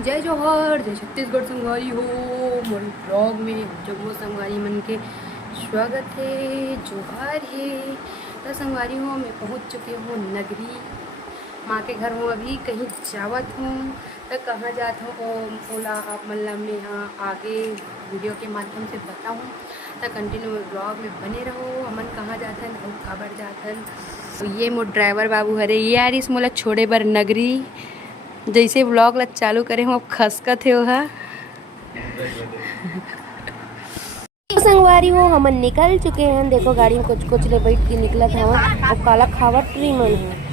जय जौहर, जय छत्तीसगढ़ संगवारी हो। मोर ब्लॉग में जम्मू संगवारी मन के स्वागत है, जोहार है। तो संगवारी हो, मैं पहुंच चुके हूँ नगरी माँ के घर हूँ। अभी कहीं जावत हूँ तो कहाँ जात हूँ ओला आप मतलब में यहाँ आगे वीडियो के माध्यम से बताऊँ। तो कंटिन्यू ब्लॉग में बने रहो। हमन कहाँ जाथन और काबर जाथन। तो ये मोर ड्राइवर बाबू हरे यार, इस मोला छोड़े बर नगरी जैसे व्लॉग ला चालू करे हम अब खसकत है वह। संगवारी हो, हमन निकल चुके हैं। देखो गाड़ी में कुछ कुछ ले बैठ के निकलत हवा और काला खावत ट्री मन है।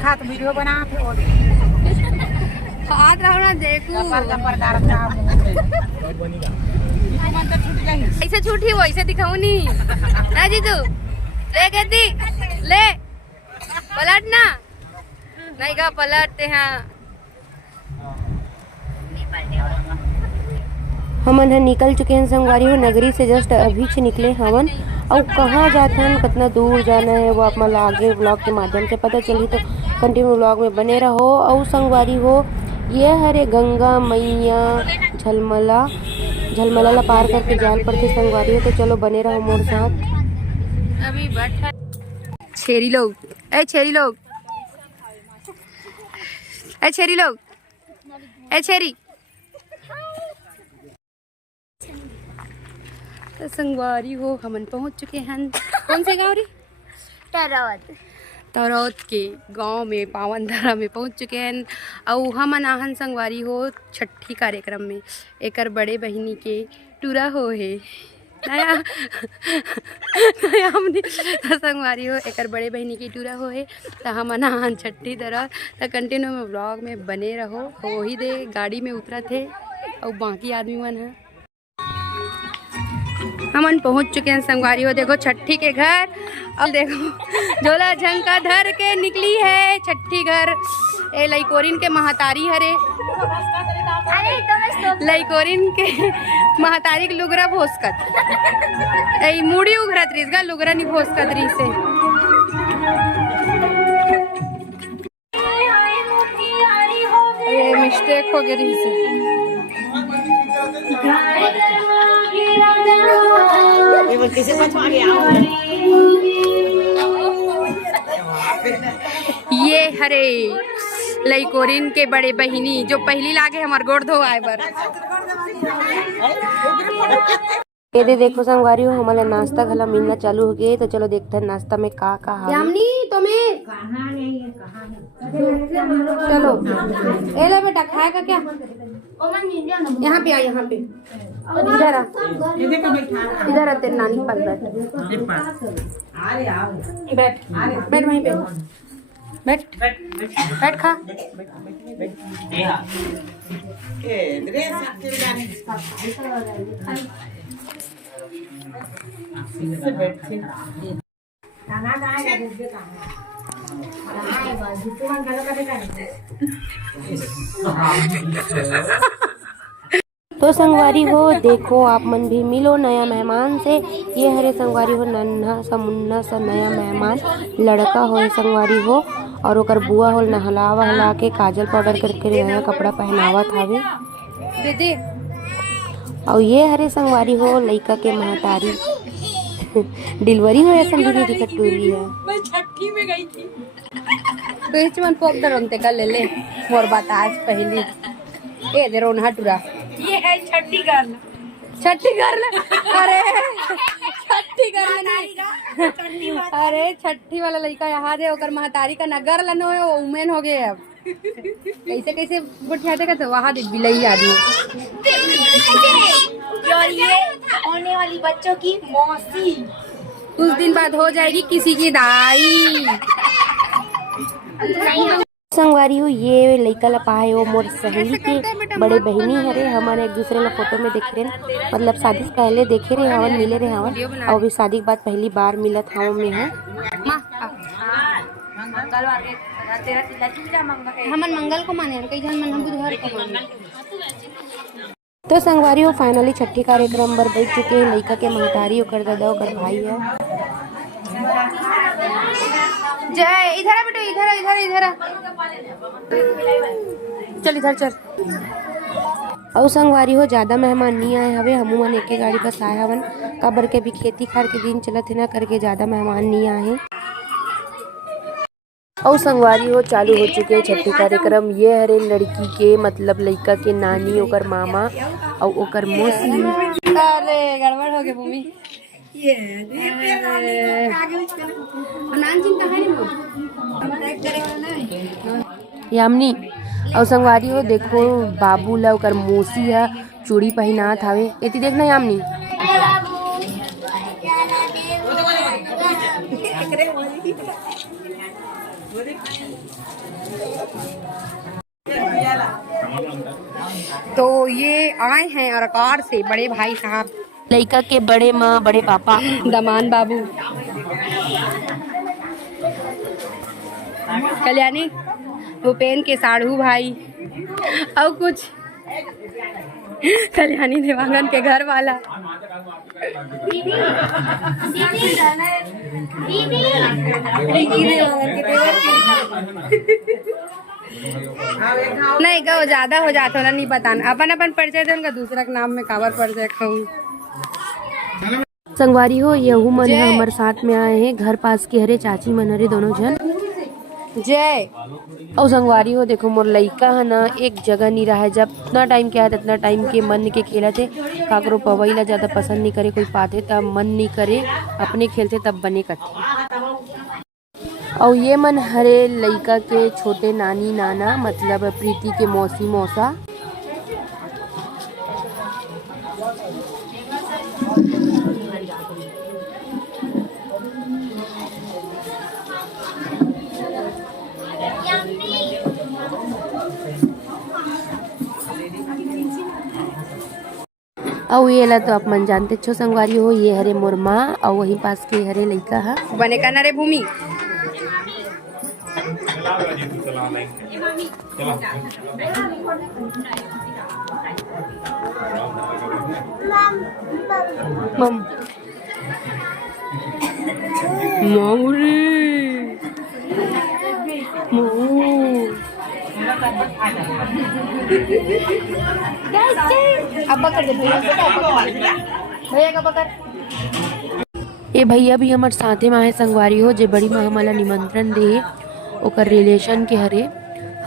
खात वीडियो बना हाथ रहो ना, देखो ऐसे छूटी वो ऐसे दिखाऊं नहीं ना जीतू। ले कहती ले पलट ना, नहीं का पलटते हैं। हमन निकल चुके हैं संगवारी हो, नगरी से जस्ट अभी से निकले हमन। और कहाँ जाते हैं, कितना दूर जाना है वो आप मतलब आगे ब्लॉग के माध्यम से पता चली। तो कंटिन्यू ब्लॉग में बने रहो। और संगवारी हो, ये हरे गंगा मैया झलमला ला पार करके जाल पड़ते संगवारी हो। तो चलो बने रहो मोर साथ। अभी बैठा छेरी लोग, ए छेरी लोग, ए छेरी लोग, ए छेरी। तो संगवारी हो, हमन पहुंच चुके हैं कौन से गाँव रे? तरौत के गांव में पावनधारा में पहुंच चुके हैं। और हमन आहन संगवारी हो छठी कार्यक्रम में। एकर बड़े बहिनी के टूरा हो है नया नया हमने संगवारी हो, एकर बड़े बहिनी की टूरा हो है। तो हमन आहन छठी तरह। तो कंटिन्यू में ब्लॉग में बने रहो। वही दे गाड़ी में उतरा थे और बाकी आदमी मन है। हमन पहुंच चुके हैं संगवारी हो, देखो छठी के घर। अब देखो झोला झंका धर के निकली है छठी घर। ए लइकोरिन के महतारी हरे, लइकोरिन के महतारी के लुगरा भोसकत ए मुड़ी उघरत रही गा, लुगरा नहीं भोसकत रही से। ये मिस्टेक हो गई से। ये हरे लइकोरिन के बड़े बहिनी जो पहली लागे हमार गोड़ धो आए बर। ये दे देखो संगवारी हो, हमारा नाश्ता घला मिलना चालू हो गए। तो चलो देखते हैं नाश्ता में का है। यामनी तुम्हें चलो ए ले बेटा, खाएगा क्या? यहाँ पे आ, यहाँ पे इधर आ, इधर आ, तेरे नानी पास बैठ, बैठ वहीं पे बैठ, बैठ खा। तो संगवारी हो देखो, आप मन भी मिलो नया मेहमान से। ये हरे संगवारी हो नन्हा सा मुन्ना सा नया मेहमान लड़का हो संगवारी हो। और ओकर बुआ हो नहलावा हला के काजल पाउडर करके नया कपड़ा पहनावा थावे दीदी। और ये हरे संगवारी हो लइका के महतारी डिलीवरी हो ऐसा दीदी की कटोरी है। मैं छठी में गई थी पेच मन पोक दरंते का ले ले मोर बात आज पहली ए दे रोन हटुरा। ये है छठी गर्ल, छठी गर्ल। अरे छठी गर्ल नहीं, अरे छठी वाला लड़का यहाँ दे ओकर महतारी का नगर लन हो उमेन हो गए। अब कैसे कैसे बुढ़ियाते का तो वहाँ दे बिलई आदमी और ये होने वाली बच्चों की मौसी कुछ दिन बाद हो जाएगी किसी की दाई। संगवारी हो, ये लइका ला पाए वो मोर सहेली के बड़े बहिनी हरे। हमारे एक दूसरे ला फोटो में देख रहे, मतलब शादी से पहले देखे रहे हवन, मिले रहे हवन। और भी शादी के बाद पहली बार मिलत हवन में है। हमन मंगल को माने, कई जन मन बुधवार को माने। तो संगवारी हो फाइनली छठी कार्यक्रम पर बैठ चुके हैं। लइका के महतारी ओकर दादा ओकर भाई है। जय इधर बेटा, इधर इधर इधर। चल इधर चल। और संगवारी हो ज़्यादा मेहमान नहीं आए हवे, हमू मन एक गाड़ी बस आए हवन, काबर के भी खेती खार के दिन चलत है ना करके ज़्यादा मेहमान नहीं आए। और संगवारी हो चालू हो चुके हैं छठी कार्यक्रम। ये हरे लड़की के मतलब लड़का के नानी ओकर मामा और ओकर मौसी। अरे गड़बड़ हो गई भूमि। यामिनी और संगवारी हो देखो बाबू ला ओकर मौसी है चूड़ी पहनात हवे। एती देखना यामिनी। तो ये आए हैं अरकार से बड़े भाई साहब, लड़का के बड़े माँ बड़े पापा दमान बाबू, कल्याणी भूपेन के साढ़ू भाई और कुछ कल्याणी देवांगन के घर वाला। नहीं गो ज्यादा हो जाता होला नहीं बताना, अपन अपन परिचय दे उनका दूसरा के नाम में काबर परिचय कहूँ। संगवारी हो यहू मन है हमारे साथ में आए हैं, घर पास के हरे चाची मन हरे दोनों जन। जय और संगवारी हो देखो मोर लइका है ना एक जगह नहीं रहा है, जब इतना टाइम के आया इतना टाइम के मन के खेला थे, काकरो पवई ला ज्यादा पसंद नहीं करे, कोई पाते तब मन नहीं करे अपने खेलते तब बने करते। और ये मन हरे लइका के छोटे नानी नाना मतलब प्रीति के मौसी मौसा। और ये ला तो आप मन जानते छो संगवारी हो, ये हरे मोर माँ और वही पास के हरे लइका है बने का ना रे भूमि। मम मौरी अब कर दे भैया का पकड़। ये भैया भी हमारे साथे में आए संगवारी हो, जे बड़ी माँ हमारा निमंत्रण दे ओकर रिलेशन के हरे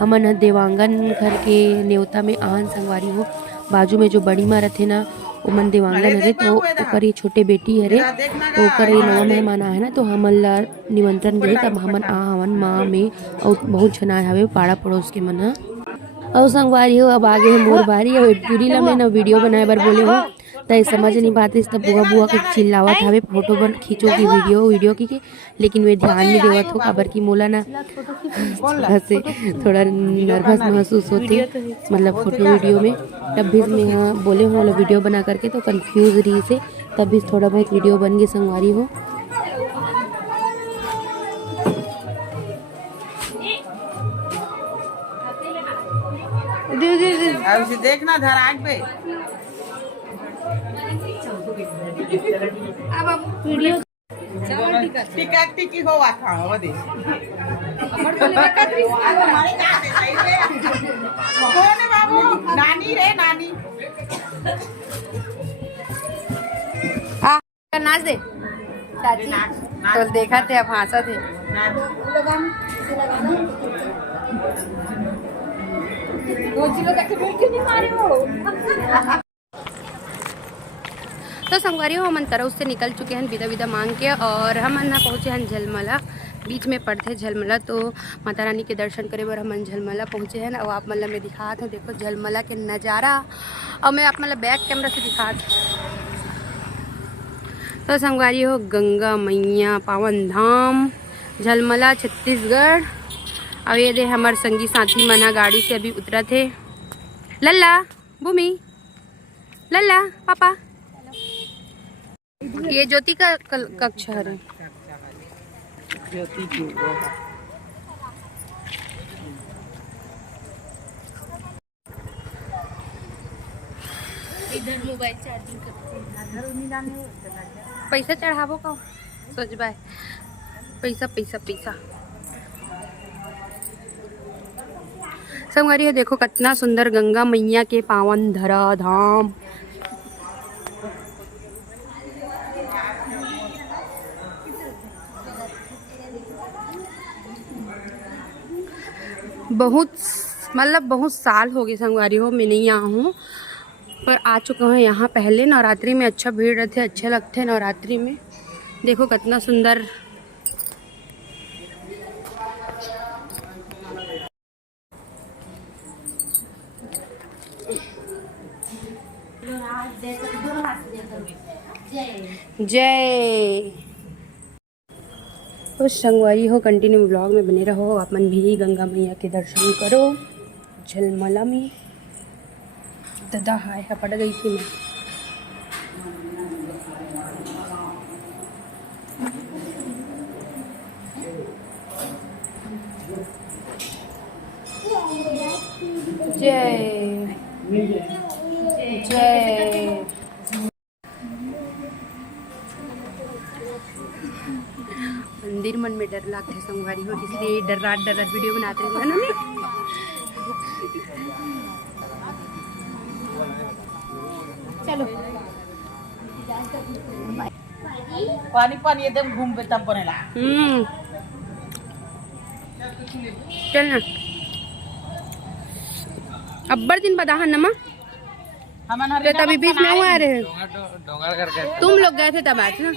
हमन देवांगन घर के न्योता में आन संगवारी हो। बाजू में जो बड़ी माँ रहते ना वो मन देवांगन हरे, तो ओकर ये छोटे बेटी हरे तो ओकर ये नवा मेहमान आए ना तो हमन ला निमंत्रण दे तब हमन आ हवन माँ में और बहुत जन आए हवे पाड़ा पड़ोस के मन। और संगवारी हो अब आगे है मोर बारी और पूरी ला मैं ना वीडियो बनाए बर बोले हो तय समझ नहीं पाते तब बुआ बुआ के चिल्लावत हवे फोटो बन खींचो की वीडियो की के, लेकिन वे ध्यान नहीं देवत हो काबर की मोला ना से थोड़ा नर्वस महसूस होती मतलब फोटो वीडियो में। तब भी मैं यहाँ बोले हो वीडियो बना करके तो कंफ्यूज रही से तब भी थोड़ा बहुत वीडियो बन गई संगवारी हो। देखना धर आग पे अब वीडियो टिकट टिकी हो था हो दे कौन है बाबू? नानी रे नानी नाच दे चाची तो देखा थे अब हंसा थे। तो संगवारी हो हम तरह से निकल चुके हैं विदा विदा मांग के और हम ना पहुँचे हैं झलमला, बीच में पड़ते झलमला तो माता रानी के दर्शन करे बर हम झलमला पहुँचे हैं और आप मतलब मैं दिखात हूँ देखो झलमला के नज़ारा और मैं आप मतलब बैक कैमरा से दिखात। तो संगवारी हो गंगा मैया पावन धाम झलमला छत्तीसगढ़। अब ये दे हमारे संगी साथी मना गाड़ी से अभी उतरा थे। लल्ला भूमि लल्ला पापा ये ज्योति का कक्ष है। इधर मोबाइल चार्जिंग करते पैसा चढ़ावो का सोच बाय पैसा पैसा पैसा। संगवारी हो देखो कितना सुंदर गंगा मैया के पावन धरा धाम। बहुत साल हो गए संगवारी हो मैं नहीं यहाँ हूँ, पर आ चुका हूँ यहाँ पहले। नवरात्रि में अच्छा भीड़ रहते, अच्छे लगते हैं नवरात्रि में। देखो कितना सुंदर। जय। तो संगवारी हो कंटिन्यू व्लॉग में बने रहो, अपन भी गंगा मैया के दर्शन करो झलमला में। दादा हाय पड़ गई थी मैं। जय जय। मंदिर मन में डर लगता है संगवारी हो, इसलिए डर रात वीडियो बनाते हैं ना। चलो पानी पानी एकदम घूम पे तब बनेला। चल ना अब्बर दिन बदाहन नमा तो तभी बीच में हुआ रहे तुम लोग गए थे तब आए थे ना।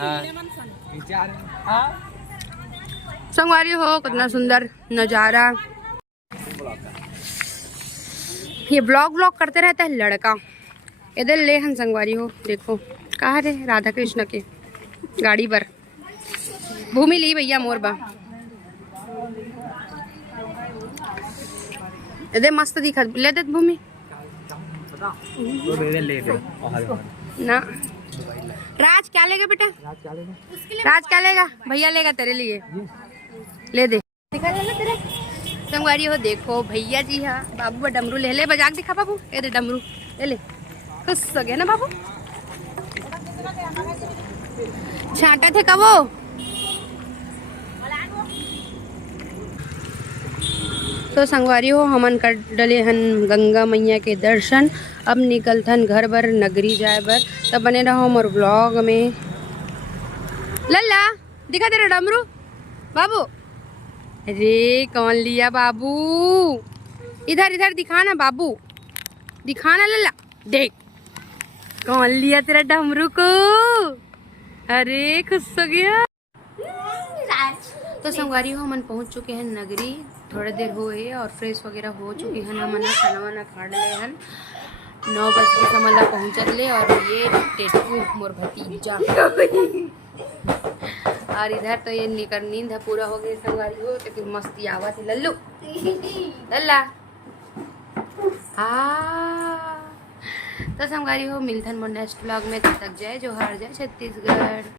संगवारी हो कितना सुंदर नजारा। ये ब्लॉग करते रहता है लड़का। इधर ले हन संगवारी हो देखो कहाँ रे राधा कृष्ण के गाड़ी पर भूमि ली भैया मोर बा। इधर मस्त दिखा ले दे भूमि ना। राज क्या लेगा बेटा? राज क्या लेगा? भैया लेगा तेरे लिए, ले दे। दिखा ले तेरे संगवारी हो देखो भैया जी। हाँ बाबू डमरू ले बजा के दिखा बाबू। ये दे डमरू ले खुश हो गया ना बाबू। छाटा थे कब वो तो संगवारी हो हमन कर डले हन गंगा मैया के दर्शन। अब निकलथन घर बर नगरी जाए बर, तब बने रहो मोर ब्लॉग में। लल्ला दिखा तेरा डमरू बाबू। अरे कौन लिया बाबू? इधर इधर दिखाना बाबू, दिखाना लल्ला। देख कौन लिया तेरा डमरू को। अरे खुश हो गया। तो संगवारी हो मन पहुंच चुके हैं नगरी, थोड़ी देर हुए और फ्रेश वगैरह हो चुके हैं। हमन खाना वाना खा ले हन 9 बज के समझ पहुँचत ले। और ये टेटू मोर भतीजा और इधर तो ये निकर नींद है पूरा हो गई संगवारी हो क्योंकि मस्ती आवा थी। लल्लू लल्ला हाँ। तो संगवारी हो मिलथन मोर नेक्स्ट ब्लॉग में, तब तक जय जोहार जय छत्तीसगढ़।